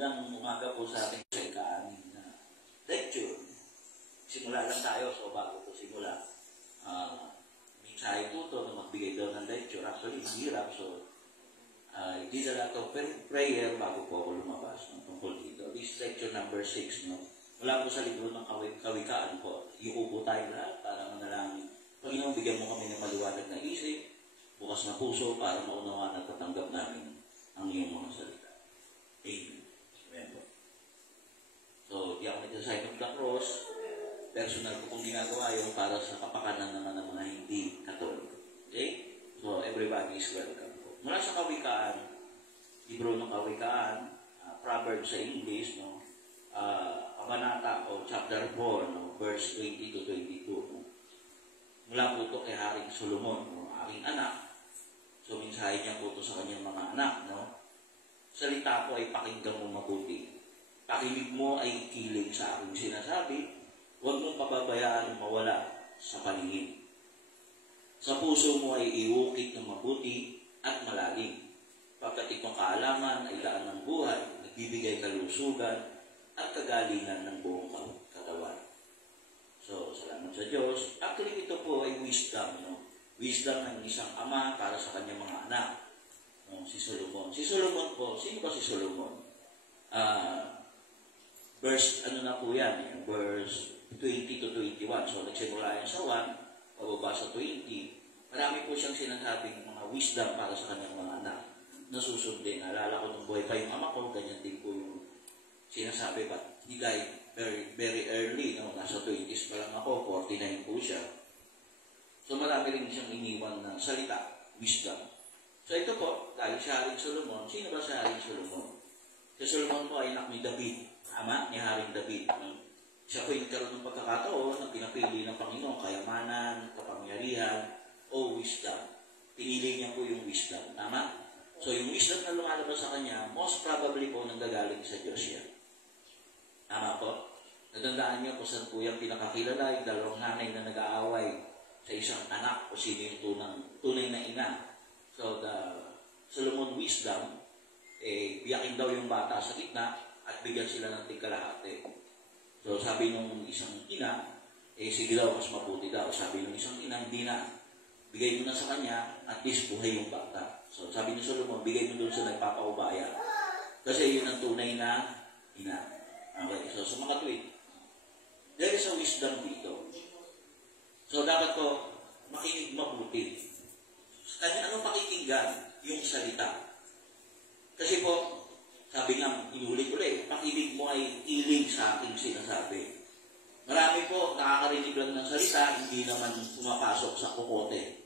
Magandang umaga po sa ating sa ika-anim na lecture. Simula lang tayo, so bago po simula. Minsahe po ito na magbigay daw ng lecture. Actually, mahirap. So, hindi na lang ito prayer bago po ako lumabas tungkol dito. This lecture number 6, no? Wala po sa libro ng kawikaan po. Iupo tayo lahat para manalangin. Panginoon, bigyan mo kami ng maliwanag na isip, bukas na puso para maunawaan at patanggap namin ang iyong mga salita. Amen. Amen po. So, di ako nagsasign of the cross. Personal ko kung ginagawa yung para sa kapakanan naman ng mga hindi Katoliko. Okay? So, everybody is welcome po. Mula sa kawikaan, libro ng kawikaan, Proverbs sa English, no? Kabanata o chapter 4, no? Verse 20 to 22. No? Mula po ito kay Haring Solomon, no? Aking anak. So, minsahe niya po ito sa kanyang mga anak, no? Salita ko ay pakinggan mo mabuti. Pakinig mo ay kilig sa aking sinasabi. Huwag mong pababayaan mawala sa paningin. Sa puso mo ay iukit ng mabuti at malalim. Pagkat itong kaalaman ay daan ng buhay, nagbibigay kalusugan at kagalingan ng buong katawan. So, salamat sa Diyos. Actually, ito po ay wisdom, no? Wisdom ng isang ama para sa kanyang mga anak. Si Solomon. Si Solomon po, sino ba si Solomon? Verse, ano na po yan? Verse 20 to 21. So, nagsimula yan sa 1, pababa sa 20. Marami po siyang sinasabing mga wisdom para sa kanyang mga anak. Nasusundin. Alala ko nung buhay pa yung ama ko, ganyan din po yung sinasabi. But he died very, very early. No? Nasa 20s pa lang ako, 49 po siya. So, marami rin siyang iniwan ng salita, wisdom. So ito po, dahil si Haring Solomon, sino ba si Haring Solomon? Si Solomon po ay anak ni David, ama ni Haring David. Siya po yung nagkaroon ng pagkakataon na pinapili ng Panginoon, kayamanan, kapangyarihan, o wisdom. Pinili niya po yung wisdom. Tama? So yung wisdom na lumalabas sa kanya, most probably po nanggagaling sa Diyos yan. Tama po? Natandaan niyo kung saan po yung pinakakilala, yung dalawang nanay na nag-aaway sa isang anak o sino yung tunay na ina. So, the Solomon wisdom, biyakin daw yung bata sa gitna at bigyan sila ng tigkalahati. So, sabi nung isang ina, sige daw, mas mabuti daw. Sabi nung isang ina, hindi na. Bigay mo na sa kanya, at least buhay yung bata. So, sabi ni Solomon, bigay mo doon sa nagpapaubaya. Kasi yun ang tunay na ina. Okay, so mga tweet. There is a wisdom dito. So, dapat ko makinig mabuti. Anong pakikinggan? Yung salita. Kasi po, sabi nga, inulit-ulit, pakinig mo ay kilig sa aking sinasabi. Marami po, nakakarinig lang ng salita, hindi naman pumapasok sa kukote.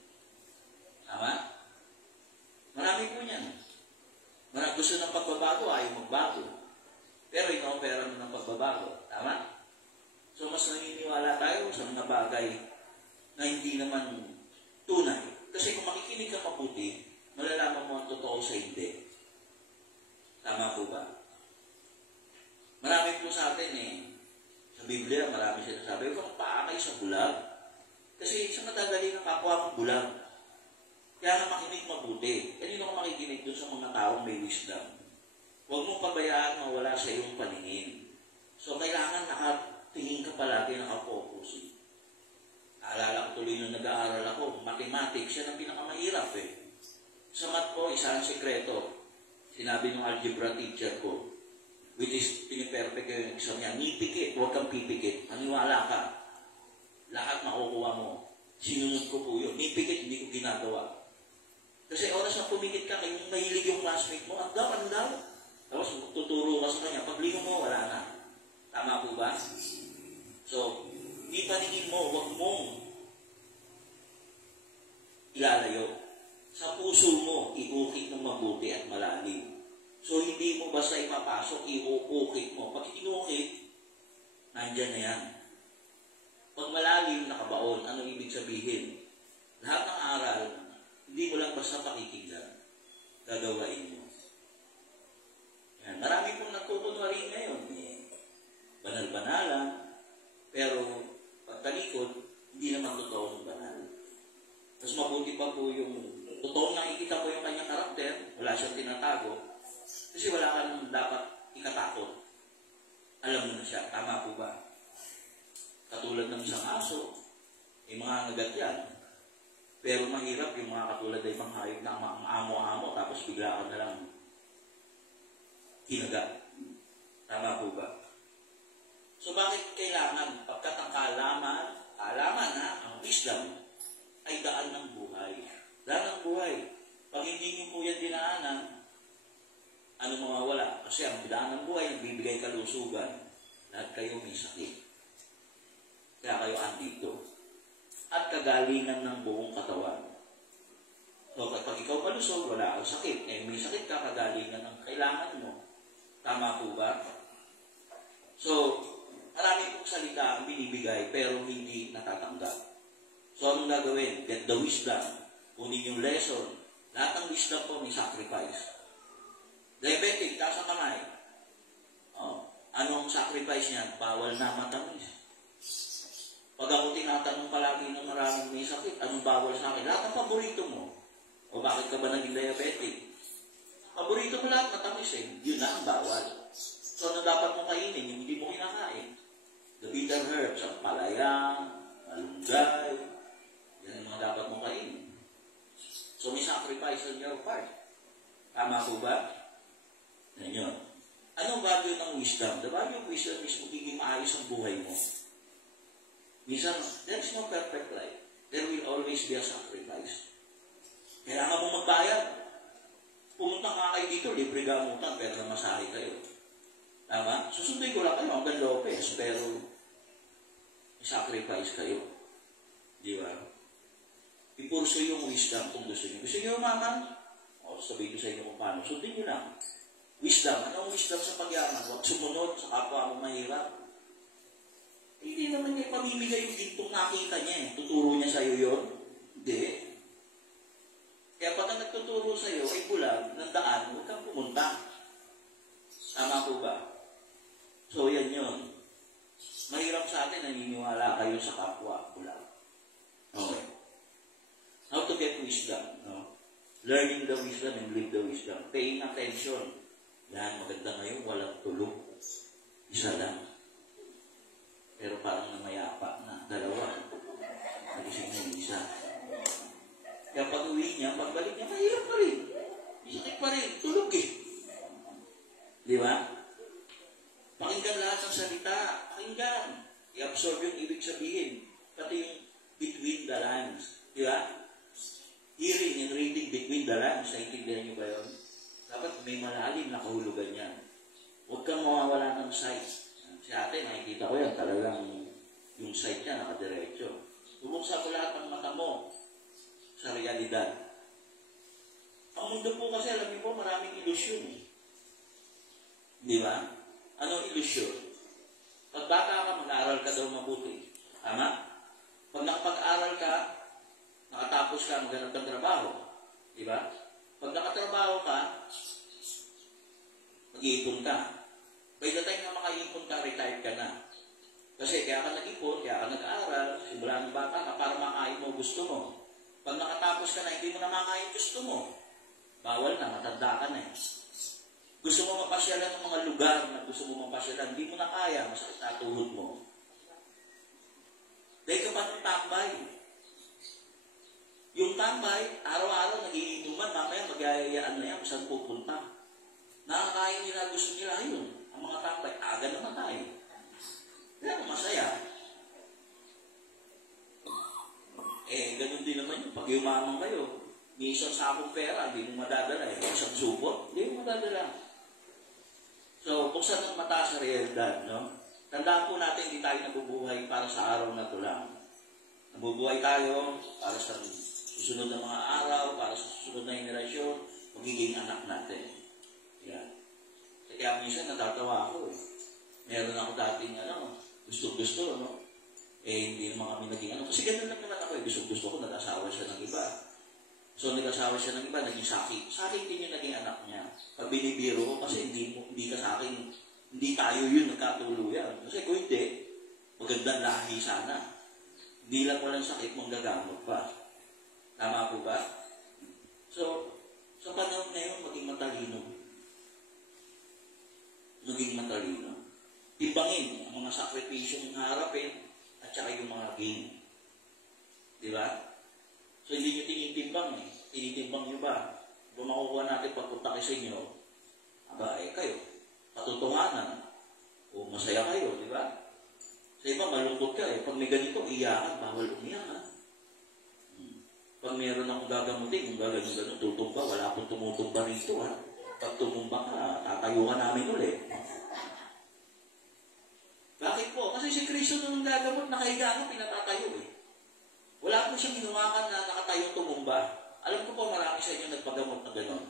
Tama? Marami po niyan. Gusto ng pagbabago, ayaw magbago. Pero ino-opera mo ng pagbabago. Tama? So, mas naniniwala tayo sa mga bagay na hindi naman tunay. Kasi kung makikinig ka mabuti, malalaman mo ang totoo sa hindi. Tama po ba? Marami po sa atin sa Biblia, marami sinasabi, huwag kang paakay sa bulag. Kasi sa madadali ng kapwa mong bulag. Kaya na makinig mabuti. Kanino ka makikinig doon sa mga taong may wisdom? Huwag mong pabayaan mawala sa iyong paningin. So, kailangan nakatingin ka palagi, nakapokus. Naalala ko tuloy nung nag-aaral ako, mathematics, yan ang pinakamahirap Sa math ko, isa ang sekreto. Sinabi ng algebra teacher ko, which is piniperfect yung exam niya, nipikit, huwag kang pipikit. Maniwala ka. Lahat makukuha mo. Sinunod ko po yun. Nipikit, hindi ko ginagawa. Kasi oras na pumikit ka, kayong mahilig yung classmate mo, ang daw. Tapos tuturo ka sa kanya, paglingon mo, wala na. Tama po ba? So, di paningin mo, huwag mong ilalayo. Sa puso mo, iukit ng mabuti at malalim. So, hindi mo basta ipapasok, iukit mo. Pag inukit, nandyan na yan. Pag malalim, nakabaon. Ano ibig sabihin? Lahat ng aral, hindi mo lang basta pakikinggan. Gagawain mo. Yan. Marami pong nagkukunwari ngayon. Banal-banalan. Pero, pagtalikod, hindi naman totoo ng banal. Mas mabuti pa po yung totoong nakikita po yung kanyang karakter, wala siyang tinatago, kasi wala ka nang dapat ikatakot. siya. Tama po ba? Katulad ng isang aso, mga ngagat yan. Pero mahirap yung mga katulad ng ibang hayop na ang amo-amo, tapos bigla ka na lang kinagat. Tama po ba? So bakit kailangan, pagkat ang kaalaman ang wisdom, ay daan ng buhay. Daan ng buhay. Pag hindi niyo po yan dinaanan, ano mawawala? Kasi ang daan ng buhay, nagbibigay kalusugan. Lahat kayo may sakit. Kaya kayo andito. At kagalingan ng buong katawan. So, kapag ikaw malusog, wala kang sakit. Eh, may sakit ka, kagalingan ng kailangan mo. Tama po ba? So, marami pong salita ang binibigay, pero hindi natatanggap. So, anong gagawin? Get the wisdom. Kunin yung lesson. Lahat ng wisdom po may sacrifice. Diabetic, taas ang kamay. Oh, anong sacrifice niyan? Bawal na matamis. Pag ako tinatanong palagi ng maraming may sakit, anong bawal sa akin? Lahat ng paborito mo. O bakit ka ba naging diabetic? Paborito mo lahat matamis eh. Yun na ang bawal. So ano dapat mo kainin? Yung hindi mo kinakain. The bitter herbs, ang palaya, malunggay, yan ang mga dapat mo kainin. So may sacrifice on your part. Tama po ba? Yan yun. Anong value ng wisdom? The value of wisdom is magiging maayos ang buhay mo. Minsan, there is no perfect life. There will always be a sacrifice. Kailangan mong magbayad. Pumunta nga kayo dito, libre gamutan, pero namasahe kayo. Tama? Susunduin ko lang kayo hanggang Lopez, pero sacrifice kayo. Di ba? Ipurso yung wisdom kung gusto niyo. Gusto niyo umaman? O, sabihin ko sa inyo kung paano. Sundin niyo lang. Wisdom. Anong wisdom sa pagyaman? Huwag sumunod sa kapwa mo mahirap. Hindi naman niya pamimigay yung gintong nakita niya eh. Tuturo niya sa'yo yun? Hindi. Kaya pag nagtuturo sa'yo ay bulag ng daan, huwag kang pumunta. Tama po ba? So yan yun. Mahirap sa atin, naniniwala kayo sa kapwa. Bulag. Okay. How to get wisdom? No? Learning the wisdom and live the wisdom. Paying attention. Yan, maganda ngayon, walang tulog. Isa lang. Pero parang namayapa na. Dalawa. Nagising na yung isa. Kaya pag uwi niya, pagbalik niya, mahirap pa rin. Isakit pa rin. Tulog eh. Di ba? Pakinggan lahat ng salita. Pakinggan. I-absorb yung ibig sabihin. Pati yung between the lines. Di ba? Hearing and reading between the lines. Naintindihan niyo ba yun? Dapat may malalim na kahulugan yan. Huwag kang mawawala ng sight. Si ate, nakikita ko yan, talagang yung sight niya nakadiretso. Bubuksan ko lahat ng mata mo sa realidad. Ang mundo po kasi, alam niyo po, maraming ilusyon. Di ba? Anong ilusyon? Pag bata ka, mag-aaral ka daw mabuti. Tama? Pag nakapag-aral ka, nakatapos ka, maghanap ng trabaho. Di ba? Pag nakatrabaho ka, mag-iipon ka. By the time na makaipon ka, retired ka na. Kasi kaya ka nag-ipon, kaya ka nag-aaral, simula ng bata ka para makain mo gusto mo. Pag nakatapos ka na, hindi mo na makain gusto mo. Bawal na, matanda ka na eh. Gusto mo mapasyalan ng mga lugar na gusto mo mapasyalan, hindi mo na kaya, masakit na tuhod mo. Dahil ka pa ng tambay. Yung tambay, araw-araw nagiinuman, mamaya magyayayaan na yan kung saan pupunta. Nakakain nila, gusto nila yun. Ang mga tambay, aga naman tayo. Kaya masaya. Eh, ganun din naman yun. Pag yumaman kayo, may isang sakong pera, hindi mo madadala. Eh, isang supot, hindi mo madadala. So, kung saan ang mataas sa realidad, no? Tandaan po natin, hindi tayo nabubuhay para sa araw na ito lang. Nabubuhay tayo para sa susunod na mga araw, para sa susunod na henerasyon, magiging anak natin. Yan. Kaya minsan natatawa ako eh. Meron ako dating gusto-gusto, no? Eh, hindi naman kami naging Kasi ganun lang naman ako eh. Gusto-gusto ko, nag-asawa siya ng iba. So, nag-asawa siya ng iba, naging saki. Saki din yung naging anak niya. Pag binibiro ko, kasi hindi ka sa akin, hindi tayo yun nagkatuluyan. Kasi kung hindi, magandang lahi sana. Hindi lang walang sakit mong gagamot pa. Tama po ba? So, sa panahon ngayon, maging matalino. Maging matalino. timbangin ang mga sakripisyong harapin at saka yung mga gain. Di ba? So, hindi nyo tinitimbang eh. Tinitimbang nyo ba? Kung makukuha natin pagpunta kayo sa inyo, aba, kayo, patutunganan. O masaya kayo, di ba? Sa iba, malungkot ka eh. Pag may ganito, iyakan, bawal umiyak ha. Pag meron akong gagamutin, kung gagawin tutumba, wala akong tumutumba rito ha. Pag tumumba ka, tatayo ka namin ulit. Bakit po? Kasi si Kristo nung gagamot, nakahiga ka, pinatatayo eh. Wala po siyang hinuwakan na nakatayo tumumba. Alam ko po, marami sa inyo nagpagamot na gano'n.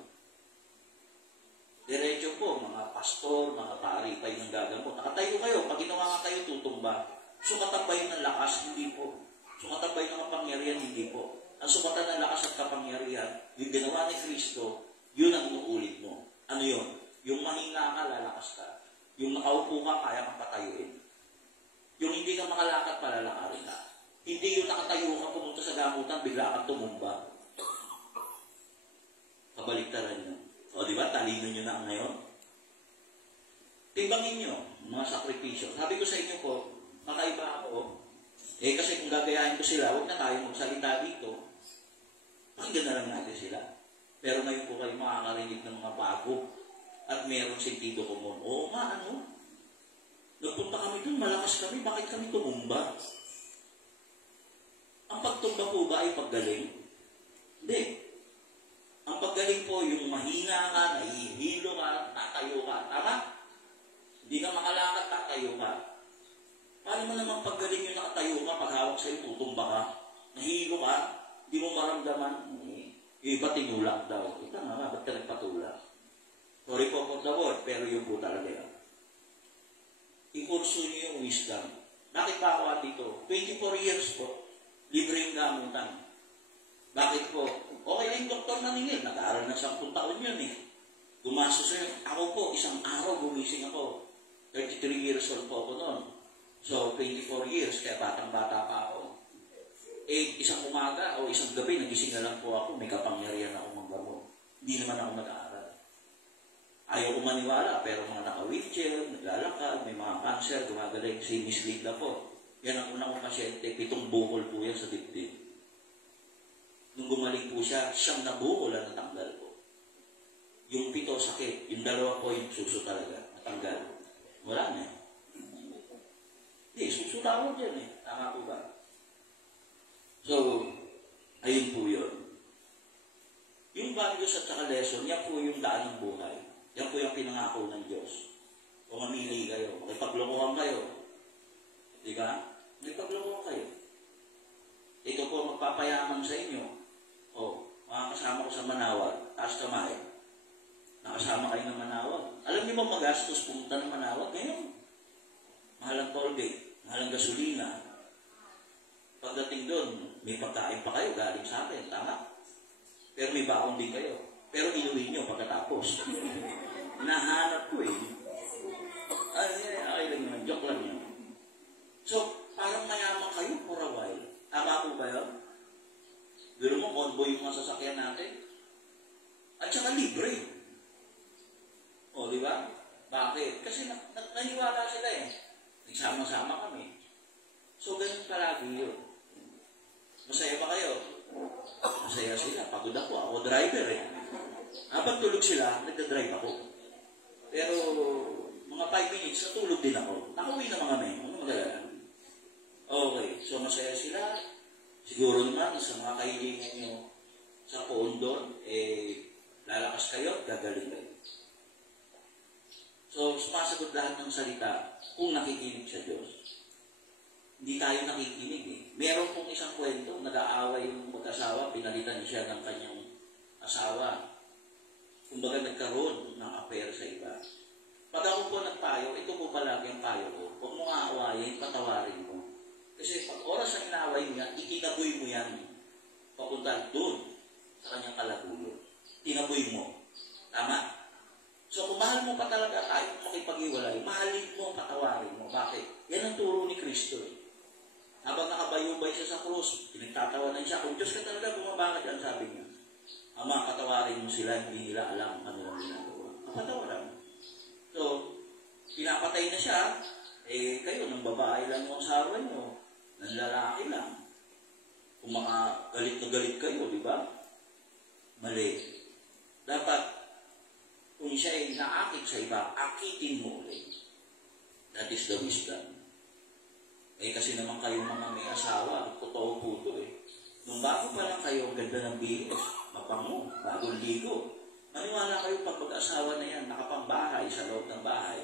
Diretso po, mga pastor, mga pari tayo ng gagamot. Nakatayo kayo, pag ginawa kayo, tutumba. Sumatabay ng lakas, hindi po. Sumatabay ng kapangyarihan, hindi po. Ang sumatan ng lakas at kapangyarihan, yung ginawa ni Kristo, yun ang inuulit mo. Ano yun? Yung mahina ka, lalakas ka. Yung nakaupo ka, kaya kang patayuin. Yung hindi ka makalakad, palalakarin ka. Hindi yung nakatayo ka, pumunta sa gamutan, bigla kang tumumba. Kabaliktaran nyo. O, di ba? Talino nyo na ngayon. Timbangin nyo, mga sakripisyo. Sabi ko sa inyo po, makaiba ako. Kasi kung gagayahin ko sila, huwag na tayo magsalita dito. Pakinggan na lang natin sila. Pero ngayon po kayo makakarinig ng mga bago at mayroong sentido komon. Oo nga, ano? Nagpunta kami dun, malakas kami, bakit kami tumumba? Ang pagtumba po ba ay paggaling? Hindi. Ang paggaling po, yung mahina ka, nahihilo ka, tatayo ka. Tama? Hindi ka makalakad, tatayo ka. Paano mo naman paggaling yung nakatayo ka, pag hawak sa'yo, tutumba ka, nahihilo ka, hindi mo maramdaman, yung iba tinulak daw. Ito nga, ba't ka nagpatulak? Sorry po for the word, pero yun po talaga yan. I-kurso nyo yung wisdom. Bakit ba ako dito? 24 years po. Libre yung gamutan. Bakit po? Okay na yung doktor naningil. Nag-aaral na 10 taon yun eh. Gumastos yun. Ako po, isang araw gumising ako. 33 years old po ako noon. So, 24 years, kaya batang-bata pa ako. Isang umaga o isang gabi, nagising na lang po ako. May kapangyarihan ako manggamot. Hindi naman ako nag-aaral. Ayaw ko maniwala, pero mga naka-wheelchair, naglalakad, may mga cancer, gumagaling. Si Miss Linda po. Yan ang unang pasyente, 7 bukol po yan sa dibdib. Nung gumaling po siya, siyang nabukol ang natanggal po. Yung 7 sakit, yung 2 po yung suso talaga, natanggal. Wala na eh. Hindi, suso tawag yan eh. Tama po ba? So, ayun po yun. Yung values at saka lesson, yan po yung daan ng buhay. Yan po yung pinangako ng Diyos. Kung mamili kayo, makipaglokohan kayo. Di ba? Makipaglokohan kayo. Ito po magpapayaman sa inyo. Mga kasama ko sa Manawag, taas kamay. Nakasama kayo ng Manawag. Alam niyo ba magastos pumunta ng Manawag? Ngayon, mahal ang toll gate, mahal ang gasolina. Pagdating doon, may pagkain pa kayo galing sa akin, tama? Pero may baon din kayo. Pero inuwi nyo pagkatapos. Nahanap ko eh. Ay lang yun, joke lang yun. So, parang mayaman kayo for a while. Tama po ba yun? Pero mo, convoy yung mga sasakyan natin. At saka libre. O, di ba? Bakit? Kasi naniwala sila eh. Nagsama-sama kami. So, ganun palagi yun. Masaya ba kayo? Masaya sila. Pagod ako. Ako driver eh. Habang tulog sila, nagdadrive ako. Pero, mga 5 minutes, natulog din ako. Nakauwi naman kami. Ano magalala? Okay. So, masaya sila. Siguro naman, sa mga kailangan nyo sa Poondon, lalakas kayo, gagaling kayo. So, sumasagot lahat ng salita kung nakikinig sa Diyos. Hindi tayo nakikinig eh. Meron pong isang kwento, nag-aaway yung mag-asawa, pinalitan siya ng kanyang asawa. Kumbaga nagkaroon ng affair sa iba. Pag ako po nagpayo, ito po palagi ang payo ko. Huwag mo aawayin, patawarin mo. Kasi pag oras na inaaway mo yan, ikinaboy mo yan. Papunta doon sa kanyang kalagulo. Tinaboy mo. Tama? So kung mahal mo pa talaga tayo makipag-iwalay, mahalin mo, patawarin mo. Bakit? Yan ang turo ni Kristo eh. Habang nakabayubay siya sa krus, pinagtatawanan siya. Kung Diyos ka talaga, bumaba ka dyan, sabi niya. Ama, patawarin mo sila, hindi nila alam ano ang ginagawa. Patawaran mo. So, pinapatay na siya, Kayo, ng babae lang yung asawa nyo, ng lalaki lang. Kung mga galit na galit kayo, di ba? Mali. Dapat, kung siya ay naakit sa iba, akitin mo ulit. That is the wisdom. Kasi naman kayong mga may asawa, totoo po ito Nung bago pa lang kayo, ang ganda ng bihis, mapango, bagong ligo. Maniwala kayo pag mag-asawa na yan, nakapangbahay sa loob ng bahay,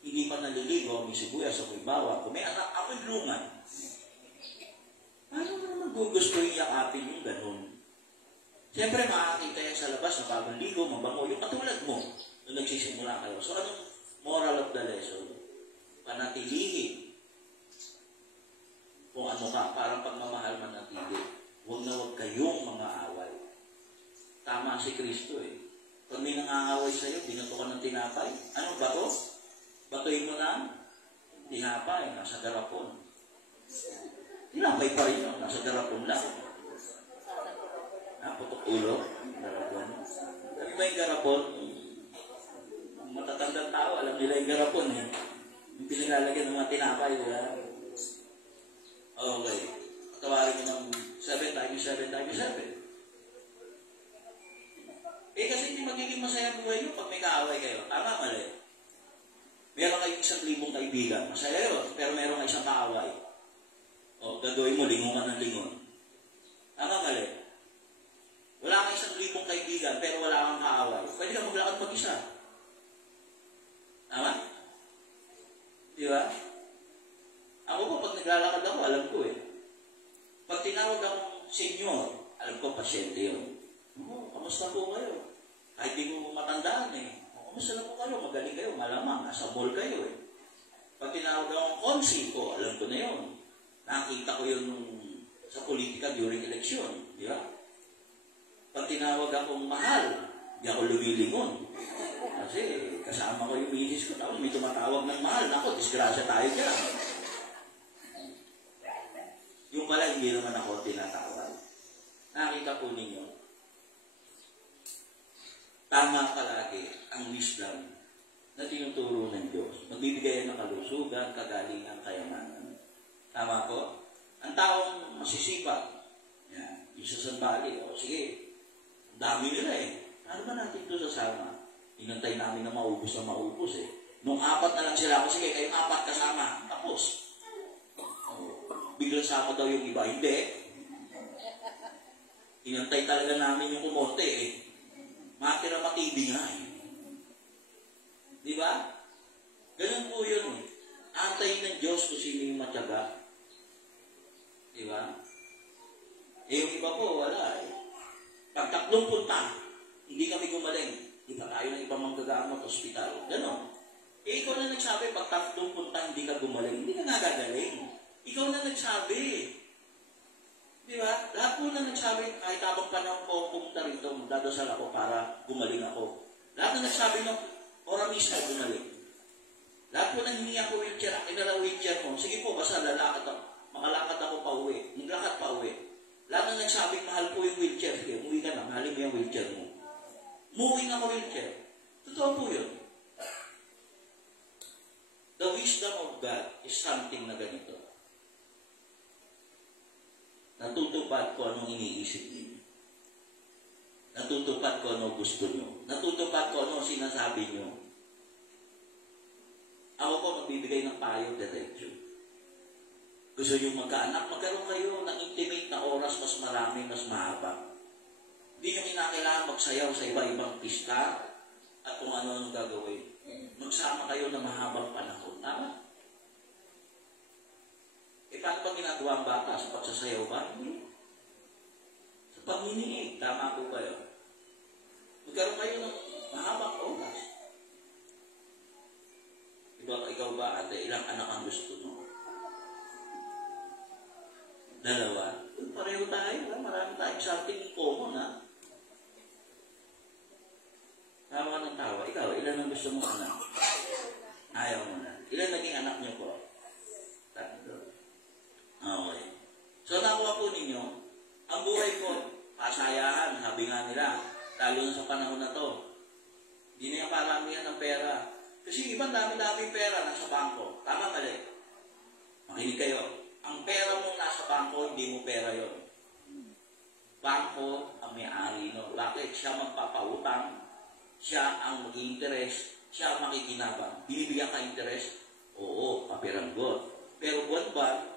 hindi pa naliligo, may sibuyas o may bawang. Kung may anak, ako'y lungan. Paano mo magugustuhin yakapin yung ganun? Siyempre, makakita yan sa labas na bagong ligo, mabango, yung katulad mo, nung nagsisimula kayo. So, anong moral of the lesson? Panatilihin. Kung ano ka, parang pagmamahal manatili. Huwag na huwag kayong mga away. Tama si Kristo Pag may nangaaway sa'yo, binato ka ng tinapay. Ano bato? Batuin mo na tinapay, nasa garapon. Tinapay pa rin yun, nasa garapon lang. Putok ulo, garapon. Sabi ba yung garapon? Matatandang tao, alam nila yung garapon Yung pinalalagyan ng mga tinapay, diba? Okay. Tawarin mo ng 7 times 7 times 7. Kasi hindi magiging masaya buhay nyo pag may kaaway kayo. Tama, mali. Meron kayong 1,000 kaibigan. Masaya yun, pero meron kayo isang kaaway. Gagawin mo, lingungan ng lingon. Tama, mali. Wala kayong 1,000 kaibigan, pero wala kang kaaway. Pwede ka maglakad mag-isa. Tama? Di ba? Ako po, pag naglalakad ako, alam ko Pag tinawag akong senyor, alam ko, pasyente yun. Kamusta po kayo? Kahit di mo matandaan kamusta na po kayo? Magaling kayo, malamang. Nasa mall kayo Pag tinawag akong konsi ko, alam ko na yun. Nakita ko yun sa politika during election. Di ba? Pag tinawag akong mahal, di ako lumilingon. Kasi kasama ko yung misis ko, tapos may tumatawag ng mahal. Ako, disgrasya tayo dyan. Yung pala, hindi naman ako tinatawag. Nakita po ninyo, tama palagi ang wisdom na tinuturo ng Diyos. Magbibigay ng kalusugan, kagalingan, kayamanan. Tama po? Ang taong masisipag, yung sa sandali, sige, dami nila Ano ba natin ito sasama? Inantay namin na maubos Nung 4 na lang sila, sige, kayong 4 kasama. Tapos. Biglang sama daw yung iba. Hindi. Inantay talaga namin yung kumonte Matira matibig nga Di ba? Ganun po yun Antayin ng Diyos kung sino yung matyaga. Di ba? Yung iba po, wala Pag 3 punta, hindi kami gumaling. Di ba tayo ng ibang manggagamot ospital? Ganon. Ikaw na nagsabi, pag 3 punta, hindi ka gumaling. Hindi ka nagagaling. Ikaw na nagsabi. Di ba? Lahat po na nagsabi, kahit habang panahon ko pumunta rito, magdadasal ako para gumaling ako. Lahat na nagsabi ng oramista, gumaling. Lahat po nang hiningi ako wheelchair, kinala wheelchair mo, sige po, basta lalakad ako. Makalakad ako pa uwi. Maglakad pa uwi. Lahat na nagsabing mahal po yung wheelchair. Sige, umuwi ka na, mahalin mo yung wheelchair mo. Umuwi na ako wheelchair. Totoo po yun. The wisdom of God is something na ganito. Natutupad ko anong iniisip niyo. Natutupad ko anong gusto niyo. Natutupad ko anong sinasabi niyo. Ako po magbibigay ng payo diretso. Gusto niyo magkaanak, magkaroon kayo ng intimate na oras mas marami, mas mahaba. Hindi niyo kinakailangan magsayaw sa iba-ibang pista at kung ano-ano gagawin. Magsama kayo ng mahabang panahon. Tama? Paano ba ginagawa ang bata sa pagsasayaw ba? Hindi. Sa paminiig, tama po kayo. Magkaroon kayo ng mahabang oras. Ikaw ba, ate, ilang anak ang gusto mo? 2? Pareho tayo, marami tayong something common, Tama ng tawa. Ikaw, ilan ang gusto mo anak? Ayaw mo na. Ilan naging anak niyo po? 3. Okay. So, nakuha po ninyo, ang buhay ko, pasayahan, sabi nga nila, lalo na sa panahon na to. Hindi na yung paramihan ng pera. Kasi Kasi ibang dami-dami pera nasa bangko. Tama, mali. Makinig kayo. Ang pera mo nasa bangko, hindi mo pera yon. Bangko ang may-ari no. Bakit? Siya magpapautang, siya ang mag-i-interest, siya ang makikinabang. Binibigyan ka interest? Oo, kapiranggot. Pero buwan-buwan,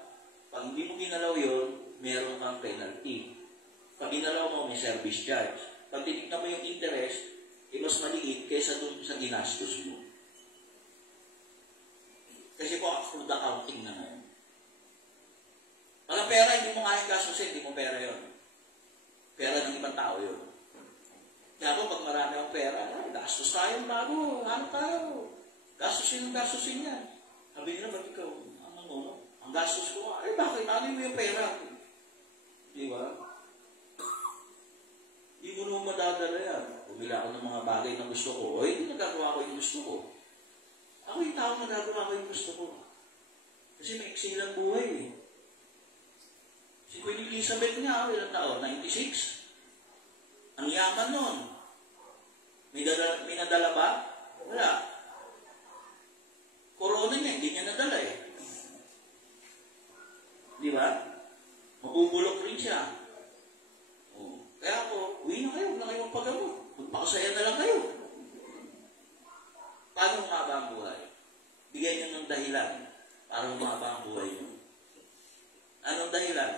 pag hindi mo ginalaw yun, meron kang penalty. Pag ginalaw mo, may service charge. Pag tinignan mo yung interest, mas maliit kaysa dun sa ginastos mo. Kasi po, accrued accounting na ngayon. Pag pera, hindi mo kayang gastusin, hindi mo pera yon. Pera ng ibang tao yun. Kaya po, pag marami ang pera, gastos tayong bago, ano tayo? Gastusin yan. Sabi nila, ba't ikaw? Ang gastos ko, bakit? Ano mo yung pera? Di ba? Hindi mo naman madadala yan. Bumila ako ng mga bagay na gusto ko. O, hindi nagagawa ko yung gusto ko. Ako yung tao nagagawa ko yung gusto ko. Kasi may iksin lang buhay eh. Si Queen Elizabeth nga, ilang taon? 96? Ang yaman nun. May nadala ba? Wala. Corona niya, hindi niya nadala eh. Di ba? Mabubulok rin siya. Kaya ako, uwi na kayo, huwag na kayo magpagamot. Magpakasaya na lang kayo. Paano humaba ang buhay? Bigyan niyo ng dahilan para humaba ang buhay niyo. Anong dahilan?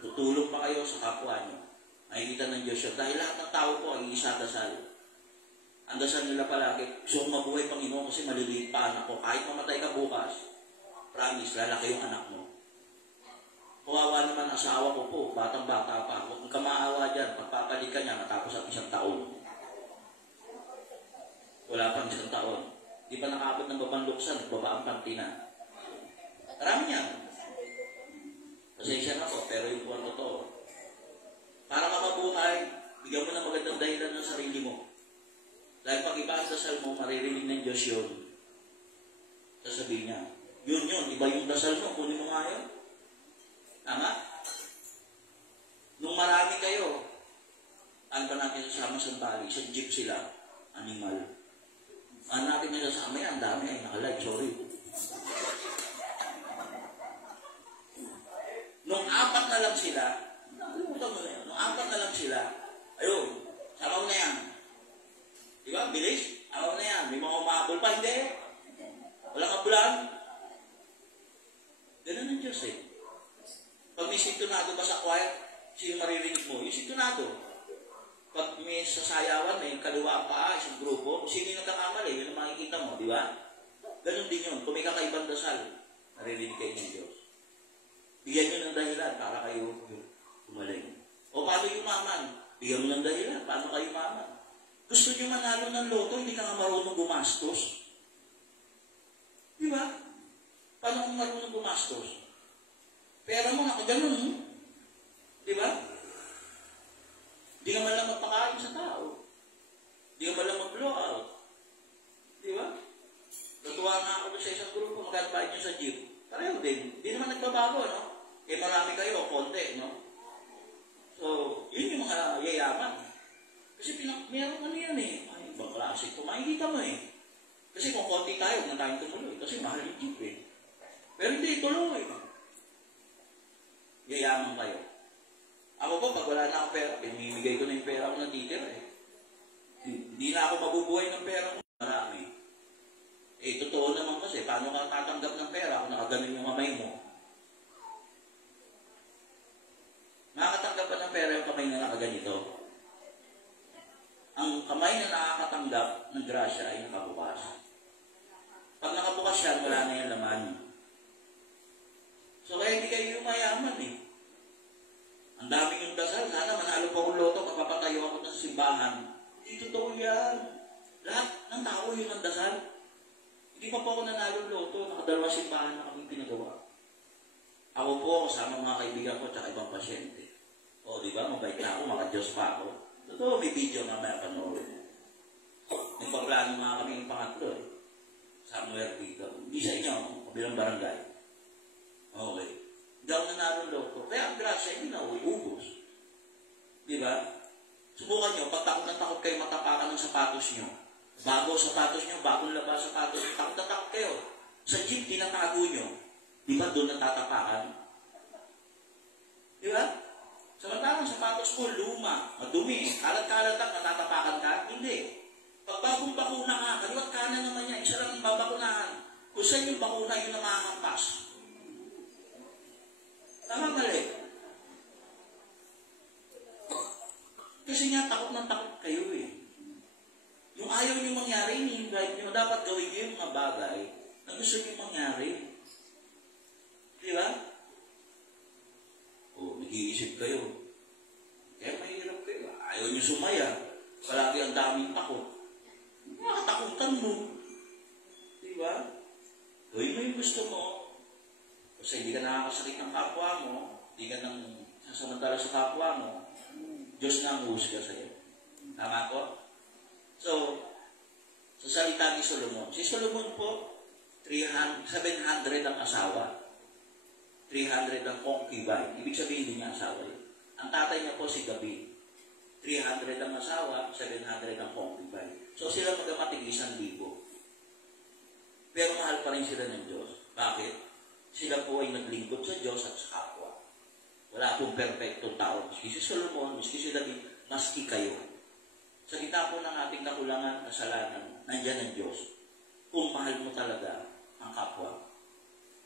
Tutulong pa kayo sa kapwa niyo. Makikita ng Diyos yun. Dahil lahat ng tao po ay isa dasal. Ang dasal nila palagi, gusto kong mabuhay Panginoon kasi maliliit pa anak ko. Kahit mamatay ka bukas, promise, lalaki yung anak mo. Kawawa naman asawa ko po, batang-bata pa. Kung ka maawa dyan, pagpapalit ka niya, natapos ang 1 taon. Wala pang 1 taon. Di pa nakabot ng babanduksan, nagbaba ang pantina. Marami yan. Pasensya na po, pero yung buwan totoo. Para makabuhay, bigyan mo ng magandang dahilan ng sarili mo. Dahil pag iba ang dasal mo, maririnig ng Diyos yun. Sasabihin niya, yun, iba yung dasal mo, kunin mo nga yun. Tama? Nung marami kayo, ano ba natin sasama sa bali? Sa jeep sila, animal. Ano natin yung sasama yan? Ang dami ay nakalive, sorry. Nung 4 na lang sila, nung 4 na lang sila, ayun, samaw na yan. Di ba? Bilis? Samaw na yan. May mga umabol pa, hindi. Walang kabulan. Ganun ang Diyos eh. Pag may sintonado ba sa choir, sino maririnig mo? Yung sintonado. Pag may sasayawan, may kaliwa pa, isang grupo, sino yung nagkakamali? Yun ang makikita mo, di ba? Ganun din yun. Kung may kakaibang dasal, maririnig kayo ng Diyos. Bigyan nyo ng dahilan para kayo umaling. O paano yumaman? Bigyan mo ng dahilan. Paano kayo yumaman? Gusto nyo manalo ng loto, hindi ka nga marunong gumastos. Di ba? Paano kung marunong gumastos? Pera mo, nakaganon. Di ba? Di ka man lang magpakain sa tao. Di ka man lang mag-blow out. Di ba? Natuwa nga ako sa isang grupo, magkatbahin nyo sa jeep. Pareho din. Di naman nagbabago, no? Eh marami kayo, konti, no? So, yun yung mga yayaman. Kasi meron ano yan eh. Ay, ibang klase ito. Makikita mo eh. Kasi kung konti tayo, huwag na tayong tumuloy. Kasi mahal yung jeep eh. Pero hindi, tuloy. Yayaman kayo. Ako po, pag wala na akong pera, pinimimigay ko na yung pera ko na titira eh. Hindi na ako mabubuhay ng pera ko. Marami. Eh, totoo naman kasi, paano ka tatanggap ng pera kung nakaganon yung kamay mo? Nakakatanggap ka ng pera yung kamay na nakaganito. Ang kamay na nakakatanggap ng grasya ay nakabukas. Pag nakabukas yan, wala na yung laman. So, kaya hindi kayo mayaman eh. Ang daming yung dasal. Sana manalo pa akong loto, mapapatayo ako ng simbahan. Hindi totoo yan. Lahat ng tao yun ang dasal. Hindi pa po ako nanalo loto. Nakadalawa simbahan na kami pinagawa. Ako po, kasama mga kaibigan ko, tsaka ibang pasyente. O, di ba? Mabait na ako, maka-Diyos pa ako. Totoo, may video na may panoorin. Nagpaplano mga kami ng pangatlo eh. Somewhere dito. Hindi sa inyo, kabilang barangay. Okay. Hindi ako nanalo loto. Kaya ang grasya, hindi na uubos. Di ba? Subukan nyo, pag takot na takot kayo matapakan ng sapatos nyo. Bago sapatos nyo, bagong labas sapatos nyo, takot na takot kayo. Sa jeep, tinatago nyo. Di ba doon natatapakan? Di ba? Samantalang sapatos mo, luma, madumi, kalat-kalat lang, natatapakan ka? Hindi. Pag bagong bakuna ka, kaliwat kanan naman yan, isa lang babakunahan. Kung saan yung bakuna, yun ang makakampas. Tama mali. Kasi nga, takot ng takot kayo eh. Yung ayaw nyo mangyari, ini-invite nyo, dapat gawin nyo yung mga bagay na gusto nyo mangyari. Di ba? O, nag-iisip kayo. Kaya mahirap kayo. Ayaw nyo sumaya. Palagi ang daming takot. Nakatakutan mo. Di ba? Gawin mo yung gusto mo. Kasi hindi ka nakakasakit ng kapwa mo. Hindi ka nang sasamantala sa kapwa mo. Diyos na ang husga sa'yo. Tama po? So, sa salita ni Solomon. Si Solomon po, 700 ang asawa. 300 ang concubine. Ibig sabihin hindi niya asawa yun. Ang tatay niya po si David. 300 ang asawa, 700 ang concubine. So sila magkamatig 1,000. Pero mahal pa rin sila ng Diyos. Bakit? Sila po ay naglingkod sa Diyos at sa kapwa. Wala pong perfectong tao. Maski si Solomon, maski si David, maski kayo. Sa gitna po ng ating kakulangan, kasalanan, nandiyan ang Diyos. Kung mahal mo talaga ang kapwa.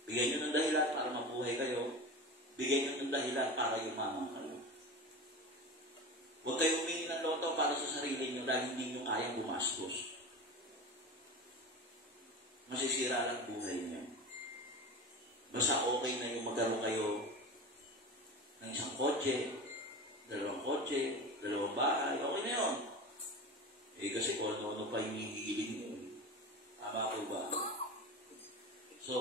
Bigyan nyo ng dahilan para mabuhay kayo. Bigyan nyo ng dahilan para yumaman kayo. Huwag kayo humingi ng loto para sa sarili nyo dahil hindi nyo kayang gumastos. Masisira lang buhay nyo. Basta okay na yung magkaroon kayo ng isang kotse, 2 kotse, 2 bahay, okay na yun. Eh kasi kung ano pa yung hihiling nyo. Tama po ba? So,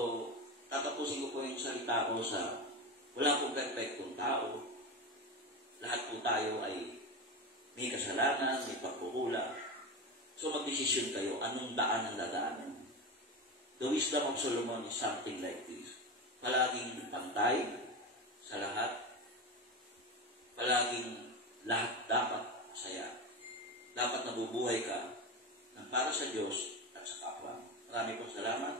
tatapusin ko po yung salita ko sa wala pong perfectong tao. Lahat po tayo ay may kasalanan, may pagkukulang. So, magdesisyon kayo anong daan ang dadaanan. The wisdom of Solomon is something like this. Palaging pantay sa lahat. Palaging lahat dapat masaya. Dapat nabubuhay ka ng para sa Diyos at sa kapwa. Marami po salamat.